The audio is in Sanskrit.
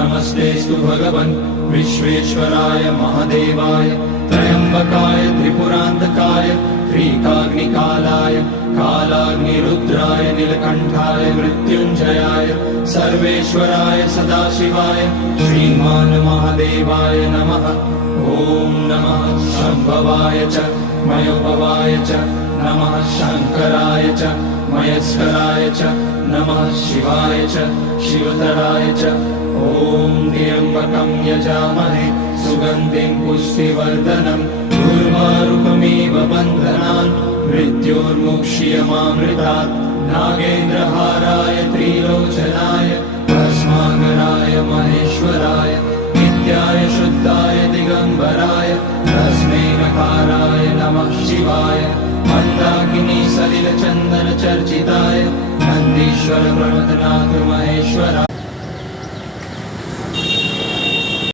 नमस्तेस्तु भगवन् विश्वेश्वराय महादेवाय त्र्यम्बकाय त्रिपुरान्तकाय त्रिकाग्निकालाय कालाग्निरुद्राय नीलकण्ठाय मृत्युञ्जयाय सर्वेश्वराय सदाशिवाय श्रीमान् महादेवाय नमः। ॐ नमः शम्भवाय च मयोभवाय च नमः शङ्कराय च मयस्कराय च नमः शिवाय च शिवतराय च। ॐ त्र्यम्बकं यजामहे सुगन्धिं पुष्टिवर्धनम् उर्वारुकमिव बन्धनान् मृत्योर्मुक्ष्यमामृतात्। नागेन्द्रहाराय त्रिलोचनाय भस्माकराय महेश्वराय नित्याय शुद्धाय दिगम्बराय तस्मै नकाराय नमः शिवाय। मन्दाकिनी सलिलचन्दन चर्चिताय नन्दीश्वर प्रमथनाथ महेश्वराय